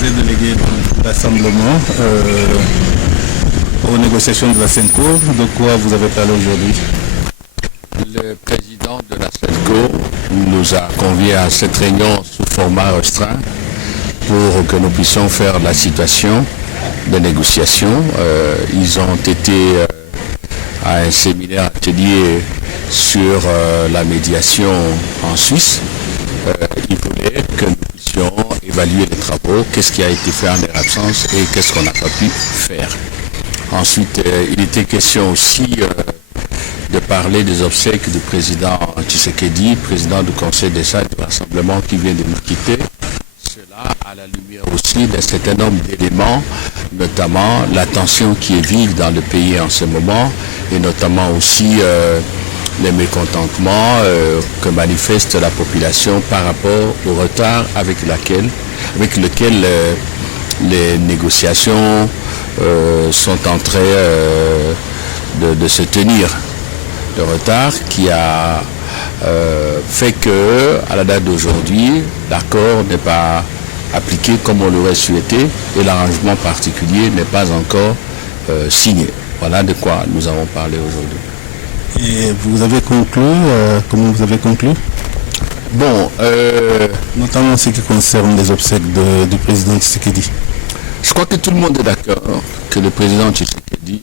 vous êtes délégué de rassemblement aux négociations de la SENCO. De quoi vous avez parlé aujourd'hui? Le président de la SENCO nous a conviés à cette réunion sous format restreint pour que nous puissions faire la situation de négociation. Ils ont été à un séminaire atelier sur la médiation en Suisse. Ils voulaient que nous puissions évaluer les travaux, qu'est-ce qui a été fait en leur absence et qu'est-ce qu'on n'a pas pu faire. Ensuite, il était question aussi de parler des obsèques du président Tshisekedi, président du Conseil d'État du Rassemblement qui vient de nous quitter. Cela à la lumière aussi d'un certain nombre d'éléments, notamment la tension qui est vive dans le pays en ce moment, et notamment aussi les mécontentements que manifeste la population par rapport au retard avec lequel les négociations sont en train de se tenir. Le retard qui a fait que, à la date d'aujourd'hui, l'accord n'est pas appliqué comme on l'aurait souhaité et l'arrangement particulier n'est pas encore signé. Voilà de quoi nous avons parlé aujourd'hui. Et vous avez conclu, comment vous avez conclu? Bon, notamment en ce qui concerne les obsèques du président Tshisekedi. Je crois que tout le monde est d'accord que le président Tshisekedi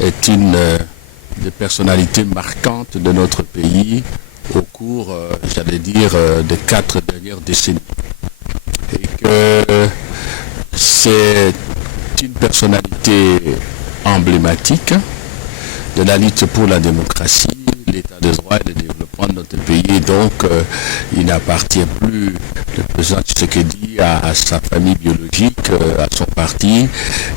est une des personnalités marquantes de notre pays au cours, j'allais dire, des 4 dernières décennies. Et que c'est une personnalité emblématique de la lutte pour la démocratie, l'état de droit et le développement de notre pays. Donc, il n'appartient plus, le président Tshisekedi, à sa famille biologique, à son parti,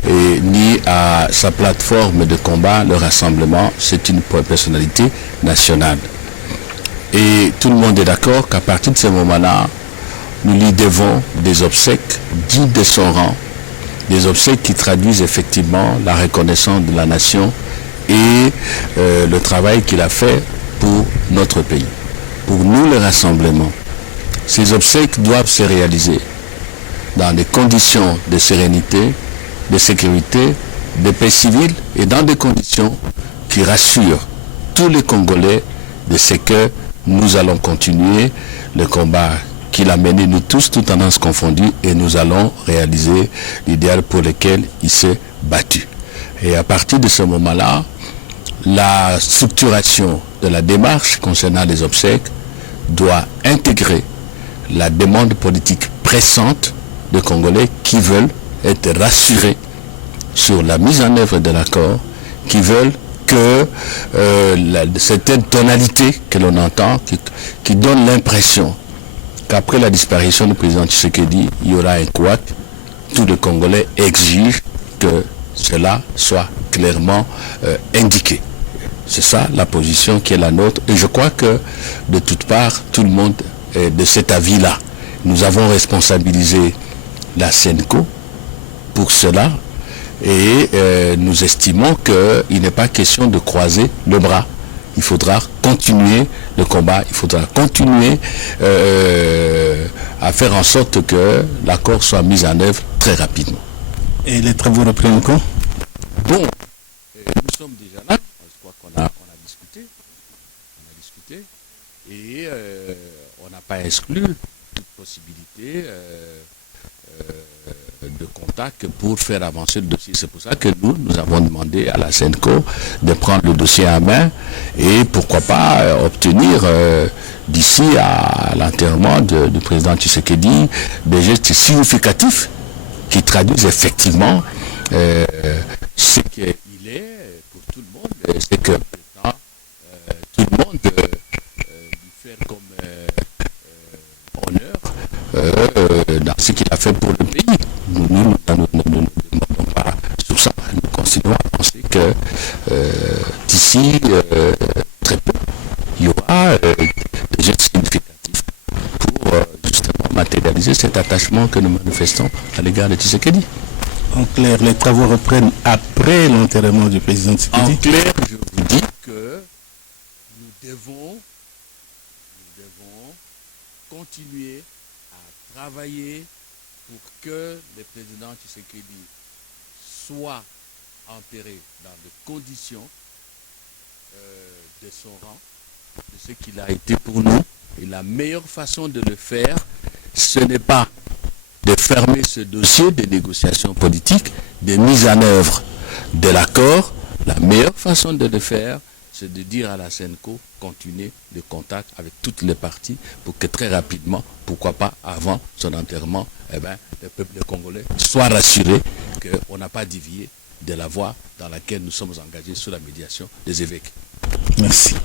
et ni à sa plateforme de combat, le rassemblement. C'est une personnalité nationale. Et tout le monde est d'accord qu'à partir de ce moment-là, nous lui devons des obsèques dignes de son rang, des obsèques qui traduisent effectivement la reconnaissance de la nation et le travail qu'il a fait pour notre pays. Pour nous, le rassemblement, ces obsèques doivent se réaliser dans des conditions de sérénité, de sécurité, de paix civile et dans des conditions qui rassurent tous les Congolais de ce que nous allons continuer le combat qu'il a mené nous tous, toutes tendances confondues, et nous allons réaliser l'idéal pour lequel il s'est battu. Et à partir de ce moment-là, la structuration de la démarche concernant les obsèques doit intégrer la demande politique pressante des Congolais qui veulent être rassurés sur la mise en œuvre de l'accord, qui veulent que certaines tonalités que l'on entend, qui donnent l'impression qu'après la disparition du président Tshisekedi, il y aura un couac. Tous les Congolais exigent que cela soit clairement indiqué. C'est ça la position qui est la nôtre. Et je crois que de toutes parts, tout le monde est de cet avis-là. Nous avons responsabilisé la SENCO pour cela et nous estimons qu'il n'est pas question de croiser le bras. Il faudra continuer le combat, il faudra continuer à faire en sorte que l'accord soit mis en œuvre très rapidement. Et les travaux reprennent quand? Bon, nous sommes déjà là, je crois qu'on a discuté, et on n'a pas exclu toute possibilité de contact pour faire avancer le dossier. C'est pour ça que nous avons demandé à la SENCO de prendre le dossier en main et pourquoi pas obtenir d'ici à l'enterrement du président Tshisekedi des gestes significatifs qui traduisent effectivement ce qu'il est pour tout le monde, c'est que tout le monde lui fait comme honneur dans ce qu'il a fait pour le pays. Nous ne demandons pas sur ça. Nous continuons à penser que d'ici très peu, il y aura des gestes significatifs pour justement matérialiser cet attachement que nous manifestons à l'égard de Tshisekedi. En clair, les travaux reprennent après l'enterrement du président Tshisekedi. En clair, je vous dis que nous devons continuer à travailler pour que le président Tshisekedi soit enterré dans des conditions de son rang, de ce qu'il a été pour nous. Et la meilleure façon de le faire, ce n'est pas de fermer ce dossier de négociations politiques, de mise en œuvre de l'accord. La meilleure façon de le faire, c'est de dire à la SENCO, continuer le contact avec toutes les parties pour que très rapidement, pourquoi pas avant son enterrement, le peuple congolais soit rassuré qu'on n'a pas dévié de la voie dans laquelle nous sommes engagés sous la médiation des évêques. Merci.